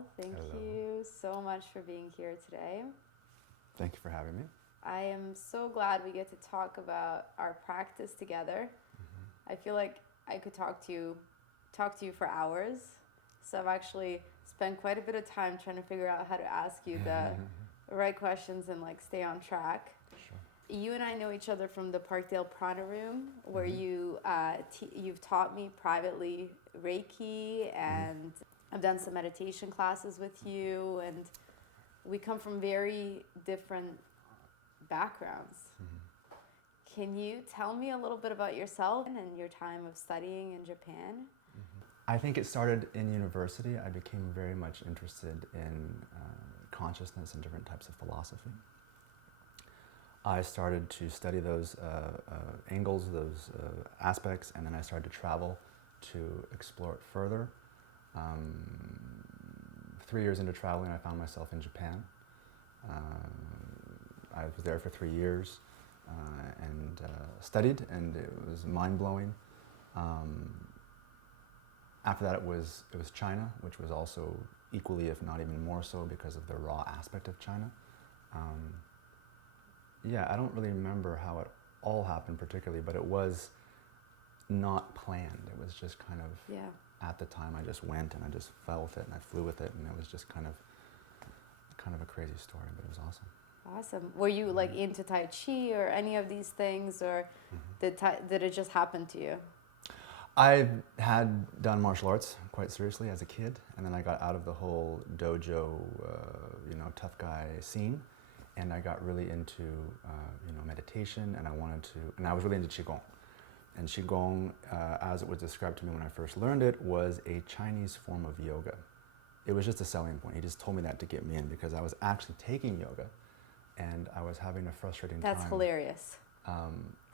Paul. Thank you so much for being here today. Thank you for having me. I am so glad we get to talk about our practice together. I feel like I could talk to you for hours. So I've actually spent quite a bit of time trying to figure out how to ask you the right questions and like stay on track. Sure. You and I know each other from the Parkdale Prana Room, where you've taught me privately Reiki, and I've done some meditation classes with you, and we come from very different backgrounds. Can you tell me a little bit about yourself and your time of studying in Japan? I think it started in university. I became very much interested in consciousness and different types of philosophy. I started to study those angles, those aspects, and then I started to travel to explore it further. 3 years into traveling, I found myself in Japan. I was there for 3 years and studied, and it was mind-blowing. After that, it was China, which was also equally, if not even more so, because of the raw aspect of China. Yeah, I don't really remember how it all happened particularly, but it was not planned. It was just kind of, at the time I just went and I just fell with it and I flew with it, and it was just kind of a crazy story, but it was awesome. Awesome. Were you like into Tai Chi or any of these things, or did it just happen to you? I had done martial arts quite seriously as a kid, and then I got out of the whole dojo, tough guy scene, and I got really into, meditation, and I was really into Qigong. And Qigong, as it was described to me when I first learned it, was a Chinese form of yoga. It was just a selling point. He just told me that to get me in, because I was actually taking yoga, and I was having a frustrating time. That's hilarious.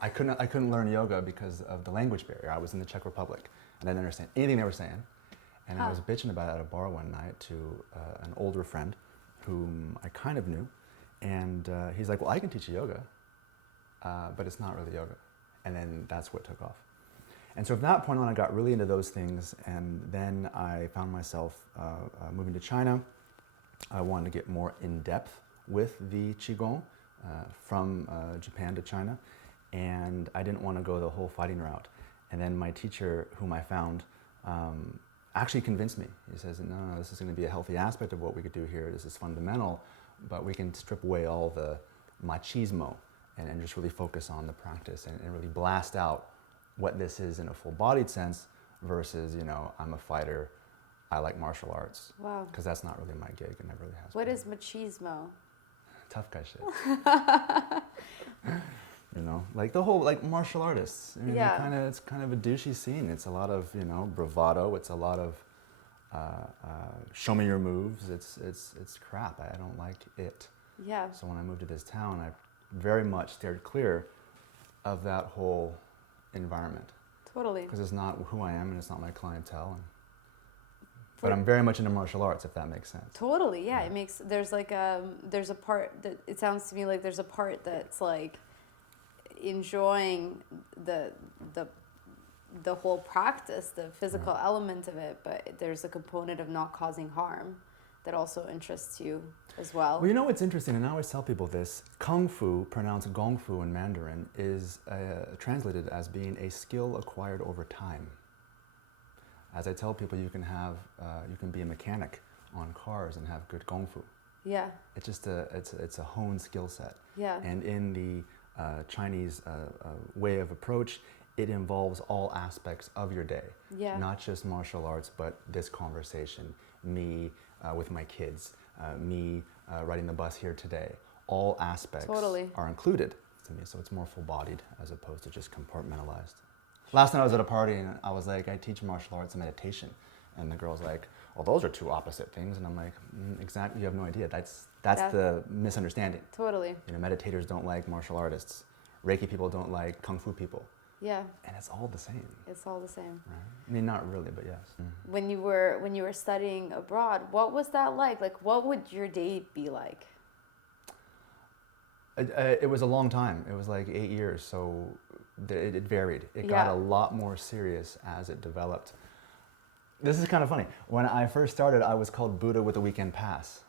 I couldn't learn yoga because of the language barrier. I was in the Czech Republic, and I didn't understand anything they were saying. And I was bitching about it at a bar one night to an older friend whom I kind of knew. And he's like, well, I can teach you yoga, but it's not really yoga. And then that's what took off. And so from that point on, I got really into those things. And then I found myself moving to China. I wanted to get more in depth with the Qigong from Japan to China. And I didn't want to go the whole fighting route. And then my teacher, whom I found, actually convinced me. He says, no, this is going to be a healthy aspect of what we could do here. This is fundamental, but we can strip away all the machismo and just really focus on the practice and really blast out what this is in a full-bodied sense versus, I'm a fighter, I like martial arts. Wow. Because that's not really my gig, and never really has What been. is machismo? Tough guy shit. Like the whole, like martial artists. It's kind of a douchey scene. It's a lot of, bravado. It's a lot of show me your moves. It's crap. I don't like it. Yeah. So when I moved to this town, I very much steered clear of that whole environment. Totally. Because it's not who I am, and it's not my clientele. But I'm very much into martial arts, if that makes sense. Totally, yeah. It makes, there's a part that, it sounds to me like there's a part that's like enjoying the whole practice, the physical element of it, but there's a component of not causing harm that also interests you as well. Well, you know what's interesting, and I always tell people this, Kung Fu, pronounced Gong Fu in Mandarin, is translated as being a skill acquired over time. As I tell people, you can be a mechanic on cars and have good Gong Fu. Yeah. It's just it's a honed skill set. Yeah. And in the Chinese way of approach, it involves all aspects of your day. Yeah. Not just martial arts, but this conversation, me with my kids, me riding the bus here today. All aspects are included to me, so it's more full-bodied as opposed to just compartmentalized. Last night I was at a party and I was like, I teach martial arts and meditation. And the girl's like, well, those are two opposite things. And I'm like, exactly, you have no idea. That's the misunderstanding. Totally. Meditators don't like martial artists. Reiki people don't like Kung Fu people. Yeah. And it's all the same. It's all the same. Right? I mean, not really, but yes. When you were studying abroad, what was that like? Like, what would your day be like? It was a long time. It was like 8 years, so it varied. It got a lot more serious as it developed. This is kind of funny. When I first started, I was called Buddha with a weekend pass.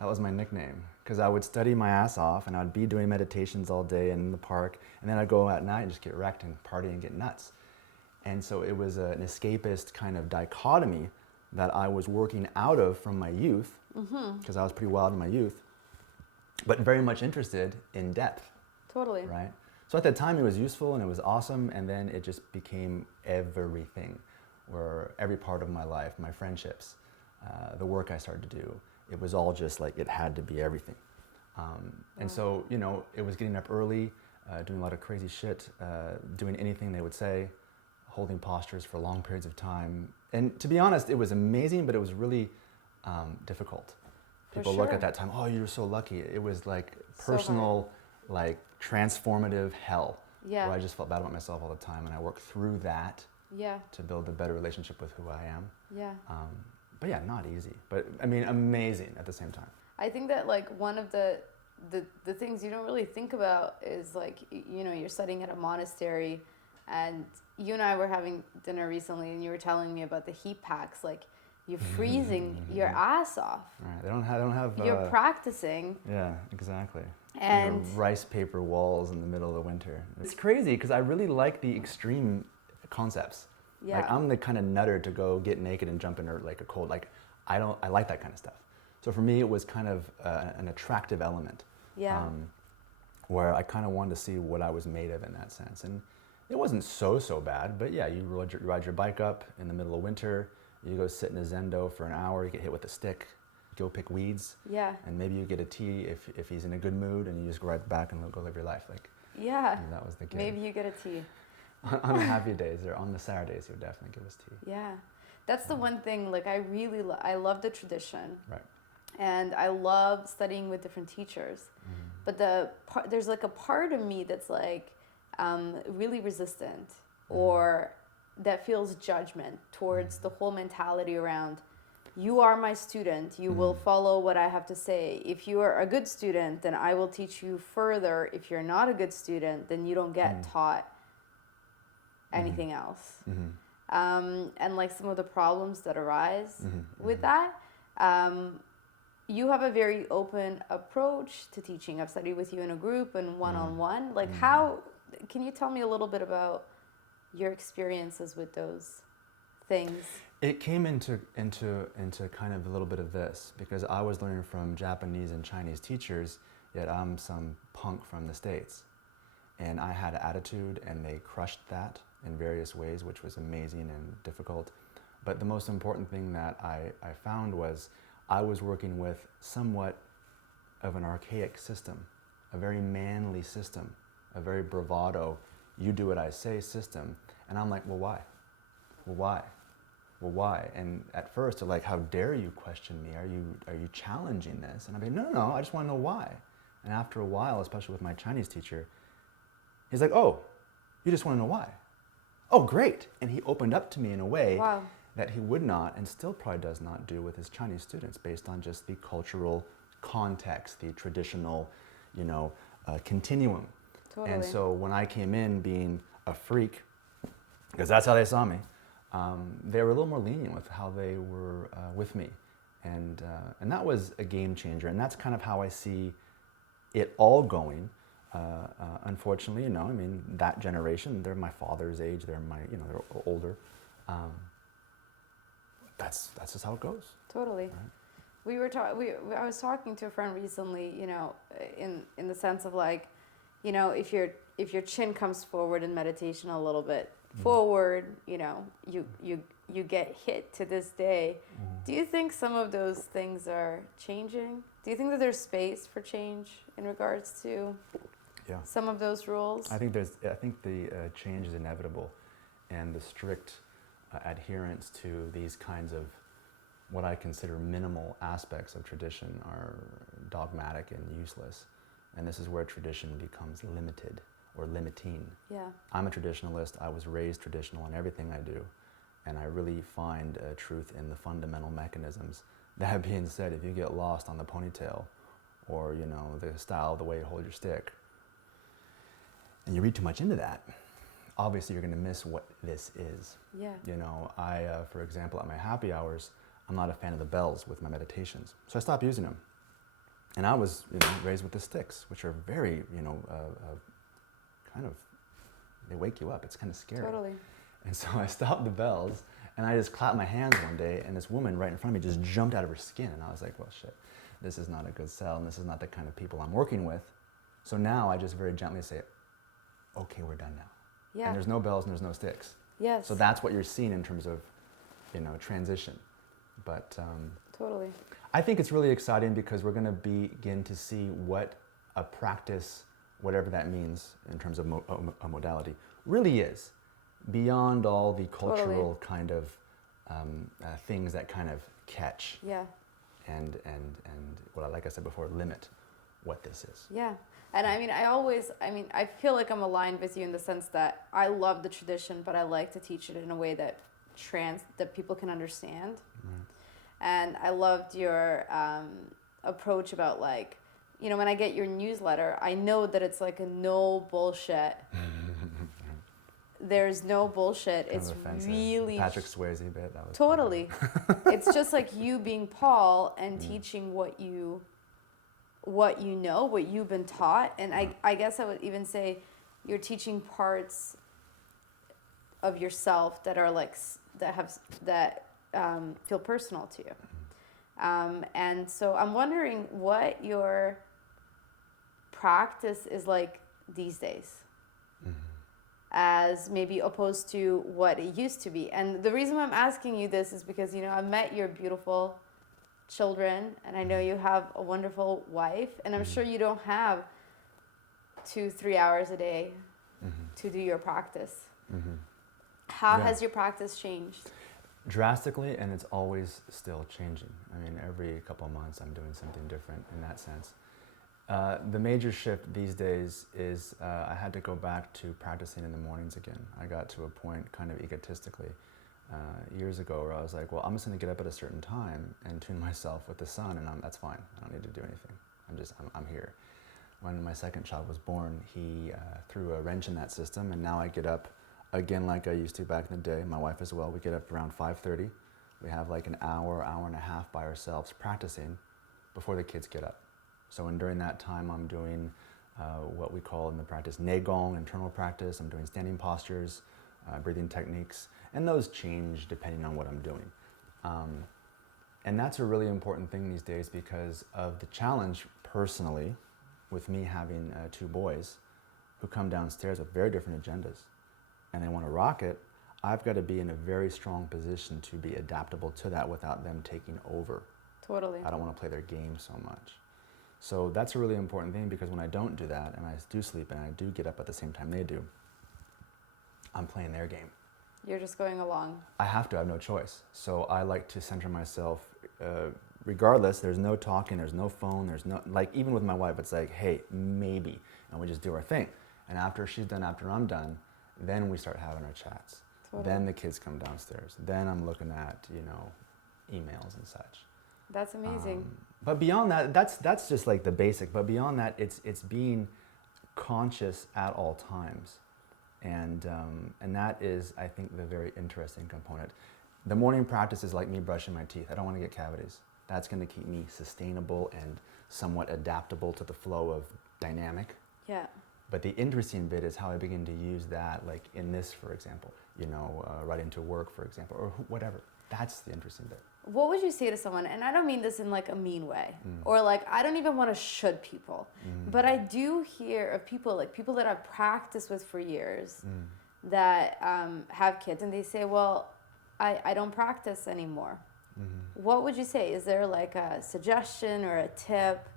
That was my nickname, because I would study my ass off and I'd be doing meditations all day in the park, and then I'd go at night and just get wrecked and party and get nuts. And so it was an escapist kind of dichotomy that I was working out of from my youth, because I was pretty wild in my youth, but very much interested in depth. Totally. Right? So at that time it was useful and it was awesome, and then it just became everything, where every part of my life, my friendships, the work I started to do, it was all just like, it had to be everything. And so, you know, it was getting up early, doing a lot of crazy shit, doing anything they would say, holding postures for long periods of time. And to be honest, it was amazing, but it was really difficult. People look at that time, oh, you're so lucky. It was like personal, like transformative hell. Yeah. Where I just felt bad about myself all the time, and I worked through that to build a better relationship with who I am. Yeah. But yeah, not easy, but I mean, amazing at the same time. I think that like one of the things you don't really think about is like, you know, you're studying at a monastery, and you and I were having dinner recently, and you were telling me about the heat packs. Like, you're freezing your ass off. Right. They don't have. You're practicing. Yeah, exactly. And you know, rice paper walls in the middle of the winter. It's crazy because I really like the extreme concepts. Yeah. Like, I'm the kind of nutter to go get naked and jump in like a cold. Like, I like that kind of stuff. So for me, it was kind of an attractive element. Yeah. Where I kind of wanted to see what I was made of in that sense. And it wasn't so bad, but yeah, you ride your bike up in the middle of winter, you go sit in a zendo for an hour, you get hit with a stick, go pick weeds. Yeah. And maybe you get a tea if he's in a good mood, and you just go right back and go live your life. Like, yeah. That was the kid. Maybe you get a tea. On the happy days, or on the sour days, he would definitely give us tea. Yeah. That's the one thing, like, I really I love the tradition. Right. And I love studying with different teachers. But there's like a part of me that's like really resistant, or that feels judgment towards the whole mentality around, you are my student, you will follow what I have to say. If you are a good student, then I will teach you further. If you're not a good student, then you don't get taught anything else. And like some of the problems that arise with that, you have a very open approach to teaching. I've studied with you in a group and one-on-one. Like, how can you tell me a little bit about your experiences with those things? It came into kind of a little bit of this, because I was learning from Japanese and Chinese teachers, yet I'm some punk from the States. And I had attitude, and they crushed that in various ways, which was amazing and difficult. But the most important thing that I found was I was working with somewhat of an archaic system, a very manly system, a very bravado, you do what I say system. And I'm like, well, why? Well, why? Well, why? And at first they're like, how dare you question me? Are you challenging this? And I'm like, no, I just want to know why. And after a while, especially with my Chinese teacher, he's like, oh, you just want to know why? Oh, great. And he opened up to me in a way that he would not, and still probably does not, do with his Chinese students, based on just the cultural context, the traditional, continuum. Totally. And so when I came in being a freak, because that's how they saw me, they were a little more lenient with how they were with me. And that was a game changer. And that's kind of how I see it all going. Unfortunately, that generation, they're my father's age, they're they're older. That's just how it goes. Totally. Right? I was talking to a friend recently, in the sense of like, if your chin comes forward in meditation a little bit forward, you get hit to this day. Do you think some of those things are changing? Do you think that there's space for change in regards to some of those rules? I think the change is inevitable, and the strict adherence to these kinds of what I consider minimal aspects of tradition are dogmatic and useless. And this is where tradition becomes limited or limiting. Yeah. I'm a traditionalist. I was raised traditional in everything I do. And I really find truth in the fundamental mechanisms. That being said, if you get lost on the ponytail or, the style, the way you hold your stick, and you read too much into that, obviously you're going to miss what this is. Yeah. You know, for example, at my happy hours, I'm not a fan of the bells with my meditations. So I stopped using them. And I was, raised with the sticks, which are very, kind of, they wake you up. It's kind of scary. Totally. And so I stopped the bells, and I just clapped my hands one day, and this woman right in front of me just jumped out of her skin. And I was like, well, shit, this is not a good sell, and this is not the kind of people I'm working with. So now I just very gently say, okay, we're done now. Yeah. And there's no bells and there's no sticks. Yes. So that's what you're seeing in terms of, transition. But totally. I think it's really exciting because we're going to begin to see what a practice, whatever that means in terms of a modality, really is, beyond all the cultural kind of things that kind of catch. Yeah. And like I said before, limit what this is. Yeah. And I feel like I'm aligned with you in the sense that I love the tradition, but I like to teach it in a way that people can understand. Right. And I loved your approach about when I get your newsletter, I know that it's like a no bullshit. There's no bullshit. Kind it's of offensive. really Patrick Swayze bit. That was totally. It's just like you being Paul and teaching what you know, what you've been taught. And I guess I would even say you're teaching parts of yourself that are that feel personal to you. And so I'm wondering what your practice is like these days, as maybe opposed to what it used to be. And the reason why I'm asking you this is because, I've met your beautiful children, and I know you have a wonderful wife, and I'm sure you don't have 2-3 hours a day to do your practice. How has your practice changed? Drastically, and it's always still changing. I mean, every couple of months I'm doing something different in that sense. The major shift these days is I had to go back to practicing in the mornings again. I got to a point kind of egotistically years ago where I was like, well, I'm just going to get up at a certain time and tune myself with the sun, and that's fine. I don't need to do anything. I'm here. When my second child was born, he threw a wrench in that system, and now I get up again like I used to back in the day. My wife as well. We get up around 5:30. We have like an hour and a half by ourselves practicing before the kids get up. So during that time, I'm doing what we call in the practice Gong, internal practice. I'm doing standing postures, breathing techniques, and those change depending on what I'm doing. And that's a really important thing these days because of the challenge personally with me having 2 boys who come downstairs with very different agendas and they want to rock it. I've got to be in a very strong position to be adaptable to that without them taking over. Totally. I don't want to play their game so much. So that's a really important thing because when I don't do that and I do sleep and I do get up at the same time they do, I'm playing their game. You're just going along. I have to, I have no choice. So I like to center myself, regardless, there's no talking, there's no phone, there's no, even with my wife, it's like, hey, maybe, and we just do our thing. And after she's done, after I'm done, then we start having our chats. Totally. Then the kids come downstairs. Then I'm looking at, emails and such. That's amazing. But beyond that, that's just like the basic. But beyond that, it's being conscious at all times. And that is, I think, the very interesting component. The morning practice is like me brushing my teeth. I don't want to get cavities. That's going to keep me sustainable and somewhat adaptable to the flow of dynamic. Yeah. But the interesting bit is how I begin to use that, like in this, for example, riding to work, for example, or whatever. That's the interesting bit. What would you say to someone, and I don't mean this in like a mean way, or like I don't even want to should people, but I do hear of people that I've practiced with for years that have kids, and they say, well, I don't practice anymore. What would you say? Is there like a suggestion or a tip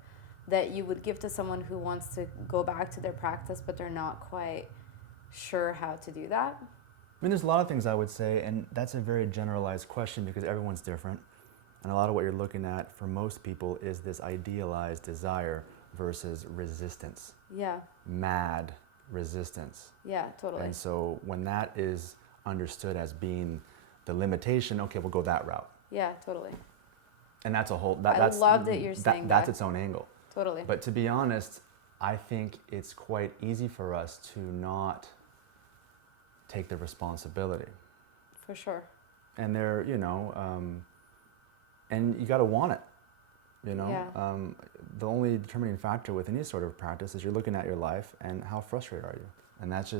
that you would give to someone who wants to go back to their practice, but they're not quite sure how to do that? I mean, there's a lot of things I would say, and that's a very generalized question because everyone's different. And a lot of what you're looking at for most people is this idealized desire versus resistance. Yeah. Mad resistance. Yeah, totally. And so when that is understood as being the limitation, okay, we'll go that route. Yeah, totally. And that's a whole... I love that you're saying that's its own angle. Totally. But to be honest, I think it's quite easy for us to not take the responsibility. For sure. And they're, and you got to want it, Yeah. The only determining factor with any sort of practice is you're looking at your life and how frustrated are you. And that's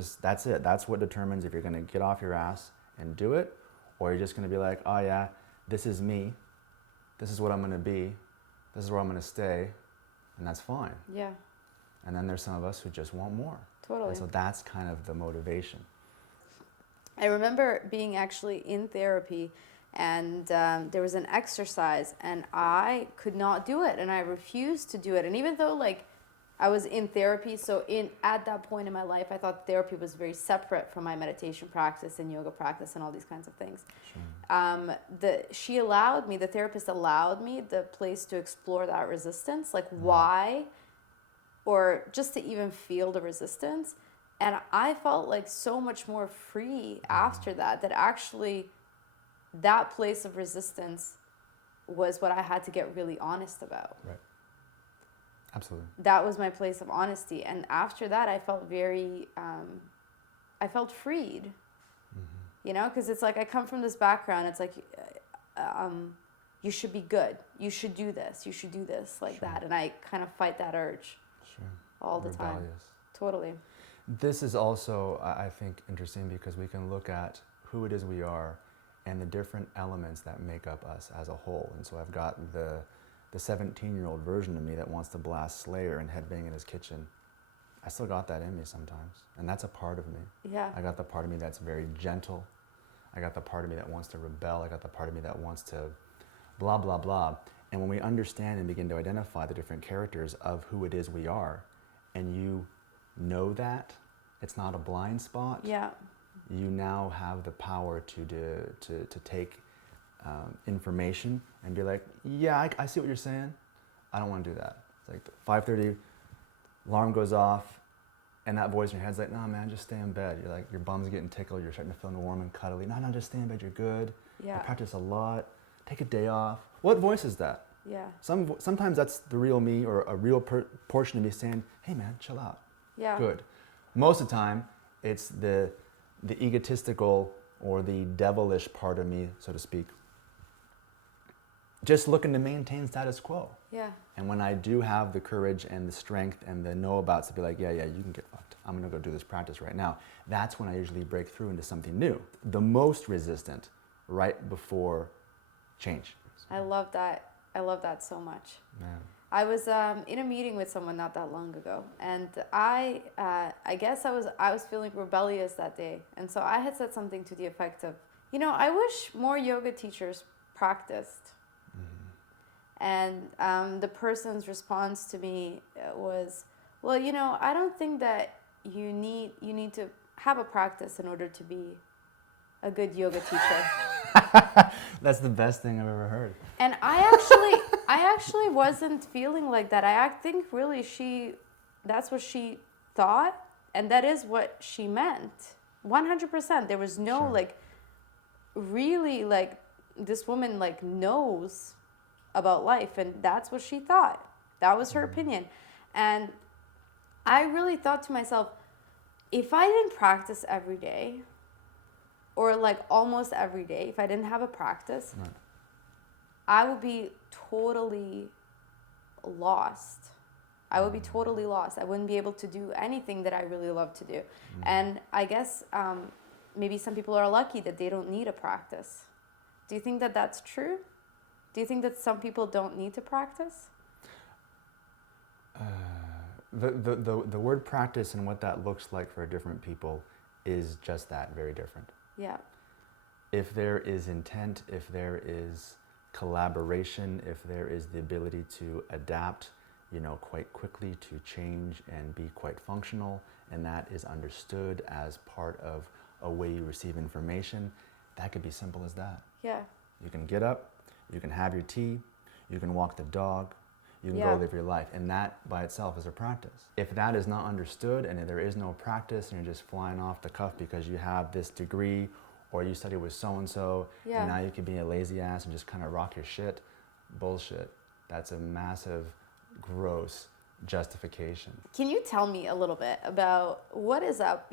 it. That's what determines if you're going to get off your ass and do it, or you're just going to be like, oh yeah, this is me. This is what I'm going to be. This is where I'm going to stay. And that's fine. Yeah. And then there's some of us who just want more. Totally. And so that's kind of the motivation. I remember being actually in therapy, and there was an exercise, and I could not do it, and I refused to do it. And even though I was in therapy, so at that point in my life, I thought therapy was very separate from my meditation practice and yoga practice and all these kinds of things. Sure. The therapist allowed me the place to explore that resistance, why, or just to even feel the resistance. And I felt so much more free after that actually that place of resistance was what I had to get really honest about. Right. Absolutely. That was my place of honesty. And after that, I felt I felt freed, because it's I come from this background. It's you should be good. You should do this. You should do this Sure. that. And I kind of fight that urge all the time. Rebellious. Totally. This is also, I think, interesting because we can look at who it is we are and the different elements that make up us as a whole. And so I've got the 17-year-old version of me that wants to blast Slayer and headbang in his kitchen. I still got that in me sometimes, and that's a part of me. Yeah. I got the part of me that's very gentle. I got the part of me that wants to rebel. I got the part of me that wants to blah, blah, blah. And when we understand and begin to identify the different characters of who it is we are, and you know that, it's not a blind spot. Yeah. You now have the power to take information and be like, yeah, I see what you're saying. I don't want to do that. It's 5:30, alarm goes off, and that voice in your head's like, nah, man, just stay in bed. You're your bum's getting tickled. You're starting to feel warm and cuddly. No, just stay in bed. You're good. Yeah. I practice a lot. Take a day off. What voice is that? Yeah. Sometimes that's the real me or a real portion of me saying, hey, man, chill out. Yeah. Good. Most of the time, it's the egotistical or the devilish part of me, so to speak, just looking to maintain status quo. Yeah. And when I do have the courage and the strength and the know-abouts to be like, yeah, you can get fucked. I'm going to go do this practice right now. That's when I usually break through into something new. The most resistant right before change. I love that. I love that so much. Yeah. I was in a meeting with someone not that long ago, and I guess I was feeling rebellious that day, and so I had said something to the effect of, I wish more yoga teachers practiced. And the person's response to me was, well, I don't think that you need to have a practice in order to be a good yoga teacher. That's the best thing I've ever heard. And I actually wasn't feeling like that. I think really that's what she thought, and that is what she meant. 100%. There was no Sure. really this woman knows about life, and that's what she thought. That was her opinion. And I really thought to myself, if I didn't practice every day, or almost every day, if I didn't have a practice, Right. I would be totally lost. I would be totally lost. I wouldn't be able to do anything that I really love to do. And I guess maybe some people are lucky that they don't need a practice. Do you think that that's true? Do you think that some people don't need to practice? The word practice and what that looks like for different people is just that, very different. Yeah. If there is intent, if there is collaboration, if there is the ability to adapt, quite quickly to change and be quite functional, and that is understood as part of a way you receive information, that could be simple as that. Yeah. You can get up, you can have your tea, you can walk the dog, you can Yeah. go live your life, and that by itself is a practice. If that is not understood and there is no practice and you're just flying off the cuff because you have this degree or you study with so-and-so, Yeah. and now you can be a lazy ass and just kind of rock your shit, bullshit. That's a massive, gross justification. Can you tell me a little bit about what is up?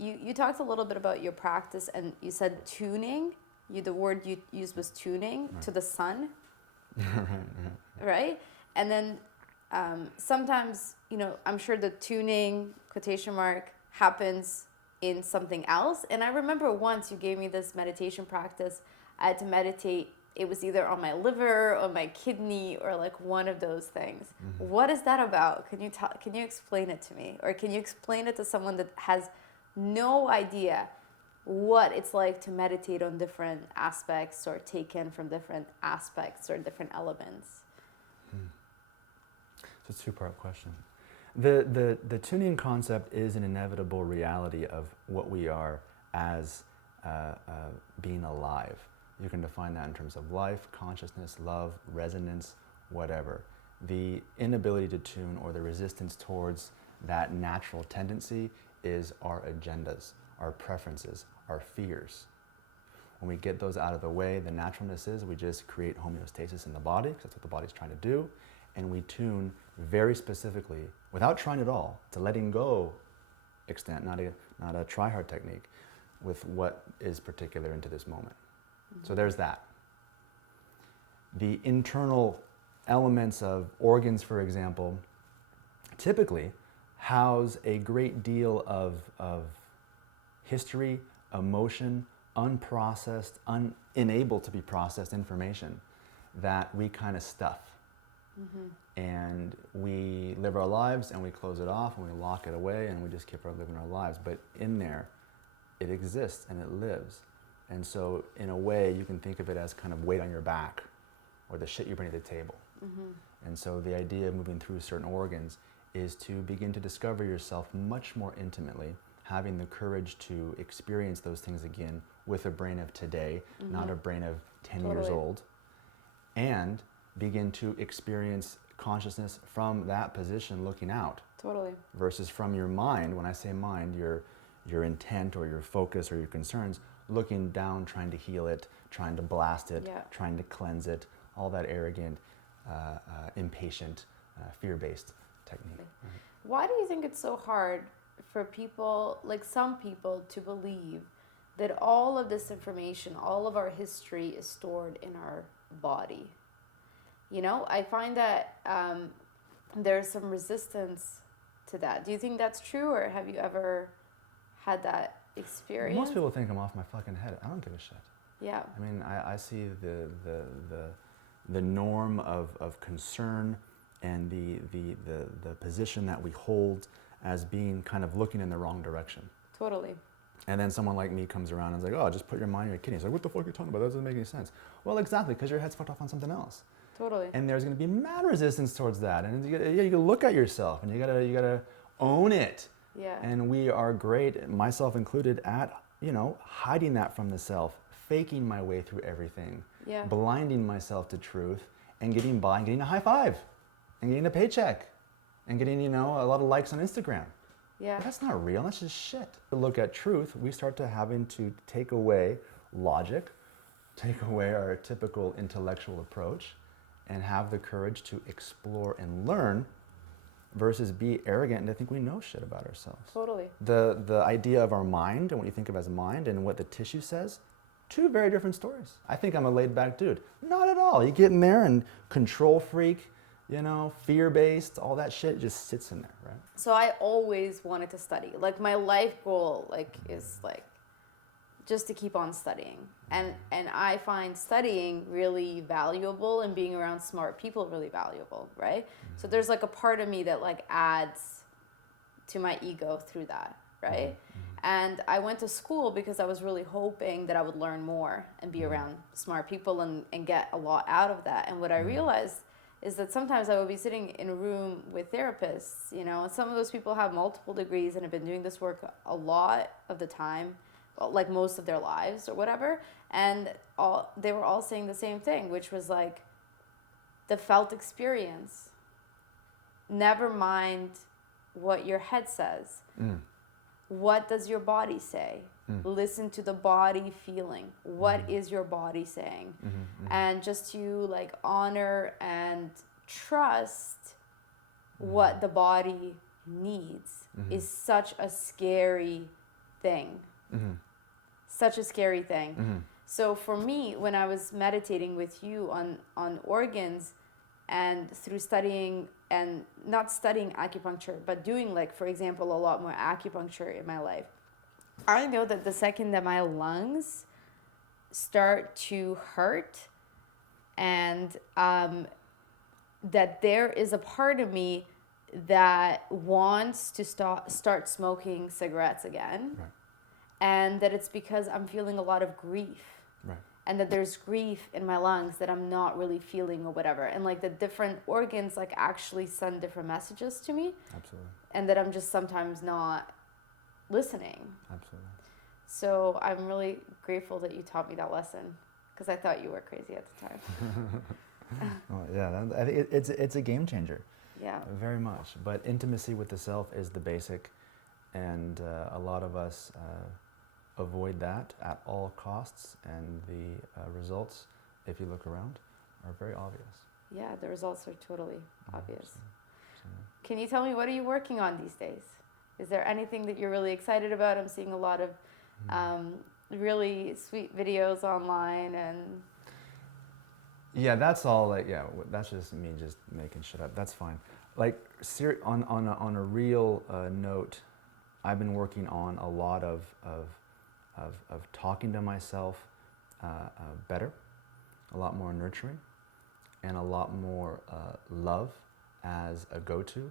you talked a little bit about your practice, and you said tuning. The word you used was tuning to the sun, right? And then sometimes, I'm sure the tuning, quotation mark, happens in something else. And I remember once you gave me this meditation practice. I had to meditate. It was either on my liver or my kidney or like one of those things. Mm-hmm. What is that about? Can you explain it to me? Or can you explain it to someone that has no idea what it's like to meditate on different aspects or take in from different aspects or different elements? It's a two-part question. The tuning concept is an inevitable reality of what we are as being alive. You can define that in terms of life, consciousness, love, resonance, whatever. The inability to tune or the resistance towards that natural tendency is our agendas, our preferences, our fears. When we get those out of the way, the naturalness is we just create homeostasis in the body, because that's what the body's trying to do, and we tune very specifically, without trying at all, to letting go extent, not a try-hard technique, with what is particular into this moment. So there's that. The internal elements of organs, for example, typically house a great deal of history, emotion, unprocessed, unable to be processed information that we kind of stuff. Mm-hmm. And we live our lives and we close it off and we lock it away and we just keep on living our lives. But in there, it exists and it lives. And so in a way, you can think of it as kind of weight on your back or the shit you bring to the table. Mm-hmm. And so the idea of moving through certain organs is to begin to discover yourself much more intimately, having the courage to experience those things again with a brain of today, mm-hmm. not a brain of 10 years old, and begin to experience consciousness from that position looking out. Totally. Versus from your mind. When I say mind, your intent or your focus or your concerns, looking down, trying to heal it, trying to blast it, trying to cleanse it, all that arrogant, impatient, fear-based technique. Mm-hmm. Why do you think it's so hard for people, like some people, to believe that all of this information, all of our history is stored in our body? I find that there's some resistance to that. Do you think that's true, or have you ever had that experience? Most people think I'm off my fucking head. I don't give a shit. Yeah. I mean, I see the norm of concern and the position that we hold as being kind of looking in the wrong direction. Totally. And then someone like me comes around and is like, oh, just put your mind on your kidney. It's like, what the fuck are you talking about? That doesn't make any sense. Well, exactly, because your head's fucked off on something else. Totally. And there's going to be mad resistance towards that. And you gotta look at yourself and you gotta own it. Yeah. And we are great, myself included, at hiding that from the self, faking my way through everything, blinding myself to truth, and getting by and getting a high five, and getting a paycheck, and getting a lot of likes on Instagram. Yeah. But that's not real. That's just shit. To look at truth, we start to having to take away logic, take away our typical intellectual approach, and have the courage to explore and learn, versus be arrogant and to think we know shit about ourselves. Totally. The idea of our mind and what you think of as mind and what the tissue says, two very different stories. I think I'm a laid back dude. Not at all. You get in there and control freak, fear-based, all that shit just sits in there, right? So I always wanted to study. Like my life goal is just to keep on studying. And I find studying really valuable and being around smart people really valuable, right? Mm-hmm. So there's like a part of me that adds to my ego through that, right? Mm-hmm. And I went to school because I was really hoping that I would learn more and be around smart people and get a lot out of that. And what I realized is that sometimes I would be sitting in a room with therapists, and some of those people have multiple degrees and have been doing this work a lot of the time, like most of their lives or whatever, and they were all saying the same thing, which was the felt experience. Never mind what your head says. What does your body say? Listen to the body feeling. What is your body saying? And just to honor and trust what the body needs is such a scary thing. Mm-hmm. Such a scary thing. Mm-hmm. So for me, when I was meditating with you on organs, and through studying, and not studying acupuncture, but doing, like, for example, a lot more acupuncture in my life, I know that the second that my lungs start to hurt, and that there is a part of me that wants to start smoking cigarettes again, Right. and that it's because I'm feeling a lot of grief. Right. And that there's grief in my lungs that I'm not really feeling or whatever. And like the different organs like actually send different messages to me. Absolutely. And that I'm just sometimes not listening. Absolutely. So I'm really grateful that you taught me that lesson, because I thought you were crazy at the time. Well, yeah, I think it's a game changer. Yeah. Very much. But intimacy with the self is the basic, and a lot of us avoid that at all costs, and the results, if you look around, are very obvious. Yeah, the results are totally obvious. So. Can you tell me, what are you working on these days? Is there anything that you're really excited about? I'm seeing a lot of really sweet videos online, and Yeah, that's all. Like, yeah, that's just me just making shit up. That's fine. Like, on a real note, I've been working on a lot of talking to myself better, a lot more nurturing, and a lot more love as a go-to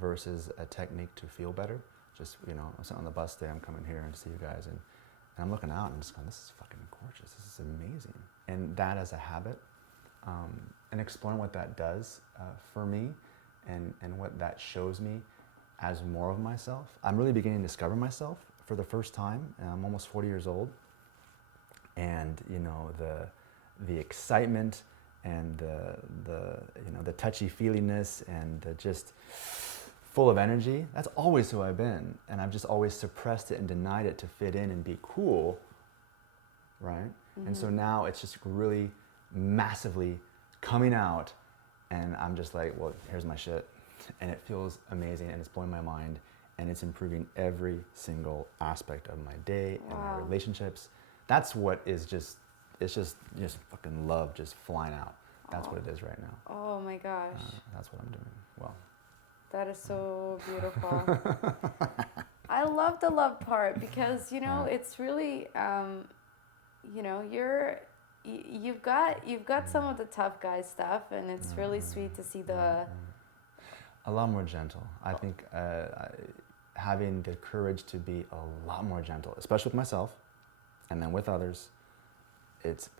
versus a technique to feel better. Just, you know, I'm sitting on the bus today, I'm coming here and see you guys, and I'm looking out and just going, this is fucking gorgeous, this is amazing. And that as a habit, and exploring what that does for me, and what that shows me as more of myself. I'm really beginning to discover myself for the first time, and I'm almost 40 years old. And, you know, the excitement and the touchy-feeliness and the just full of energy, that's always who I've been. And I've just always suppressed it and denied it to fit in and be cool, right? Mm-hmm. And so now it's just really massively coming out, and I'm just like, well, here's my shit. And it feels amazing, and it's blowing my mind, and it's improving every single aspect of my day and my relationships. That's what is just, it's just fucking love just flying out. That's what it is right now. Oh my gosh. That's what I'm doing. Well. That is so beautiful. I love the love part, because, you know, it's really, you know, you've got some of the tough guy stuff, and it's really sweet to see the... A lot more gentle. I think having the courage to be a lot more gentle, especially with myself, and then with others,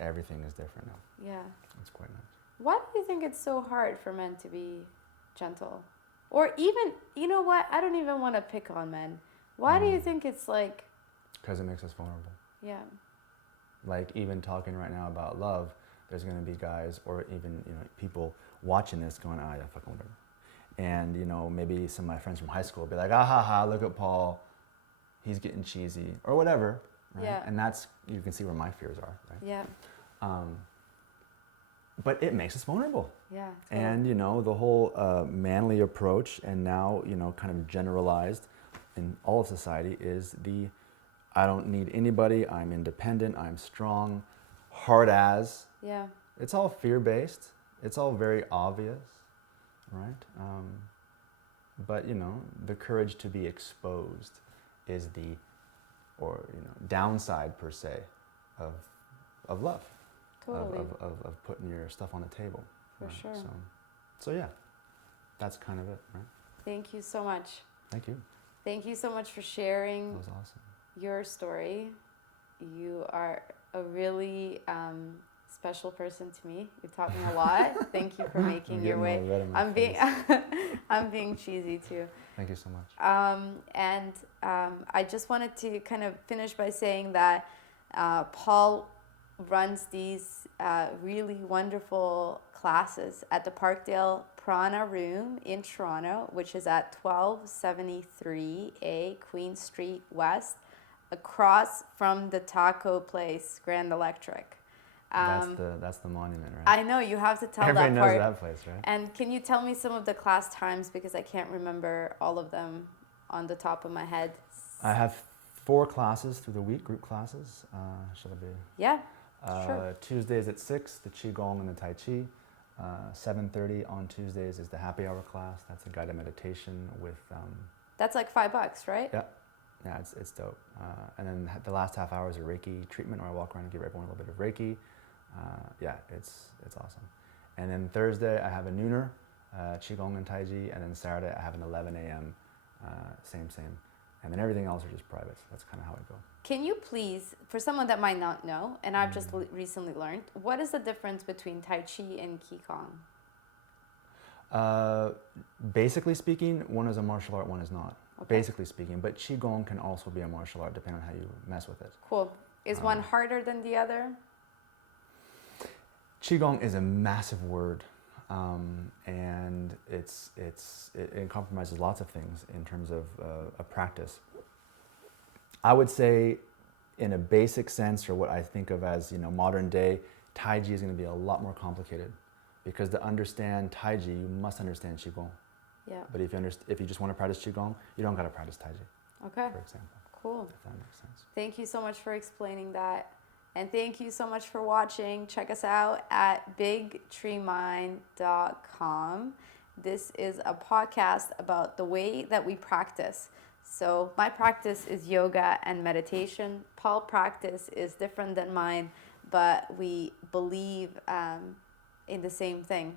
everything is different now. Yeah. It's quite nice. Why do you think it's so hard for men to be gentle? Or even, you know what, I don't even want to pick on men. Why do you think it's like... Because it makes us vulnerable. Yeah. Like, even talking right now about love, there's going to be guys, or even, you know, people watching this going, yeah, fucking whatever. And, you know, maybe some of my friends from high school will be like, ha ha, look at Paul, he's getting cheesy, or whatever, right? Yeah. And that's, you can see where my fears are, right? Yeah. But it makes us vulnerable. Yeah. Totally. And, you know, the whole manly approach, and now, you know, kind of generalized in all of society, is I don't need anybody, I'm independent, I'm strong, hard as. Yeah. It's all fear-based. It's all very obvious, right? But, you know, the courage to be exposed is downside, per se, of love. Totally. Of putting your stuff on the table. For right? sure. So yeah, that's kind of it, right? Thank you so much. Thank you. Thank you so much for sharing That was awesome. your story. You are a really special person to me. You taught me a lot. Thank you for making your way. I'm being cheesy too. Thank you so much. I just wanted to kind of finish by saying that Paul runs these really wonderful classes at the Parkdale Prana Room in Toronto, which is at 1273A Queen Street West, across from the taco place Grand Electric. That's the monument, right? I know, you have to tell Everybody that part. knows that place, right? And can you tell me some of the class times, because I can't remember all of them on the top of my head. I have 4 classes through the week, group classes. Shall it be? Yeah, sure. Tuesdays at 6, the Qigong and the Tai Chi. 7:30 on Tuesdays is the happy hour class. That's a guided meditation with... That's like $5, right? Yeah. Yeah, it's dope. And then the last half hour is a Reiki treatment where I walk around and give everyone a little bit of Reiki. Yeah, it's awesome. And then Thursday I have a nooner, Qigong and Tai Chi, and then Saturday I have an 11 a.m. Same. And then everything else are just private. That's kind of how I go. Can you please, for someone that might not know, and I've just recently learned, what is the difference between Tai Chi and Qigong? Basically speaking, one is a martial art, one is not. Okay. Basically speaking, but Qigong can also be a martial art depending on how you mess with it. Cool. Is one harder than the other? Qigong is a massive word, and it compromises lots of things in terms of a practice. I would say, in a basic sense, or what I think of as modern day, Tai Chi is going to be a lot more complicated, because to understand Tai Chi, you must understand Qigong. Yeah. But if you just want to practice Qigong, you don't got to practice Tai Chi. Okay. For example. Cool. If that makes sense. Thank you so much for explaining that. And thank you so much for watching. Check us out at bigtreemind.com. This is a podcast about the way that we practice. So my practice is yoga and meditation. Paul's practice is different than mine, but we believe in the same thing.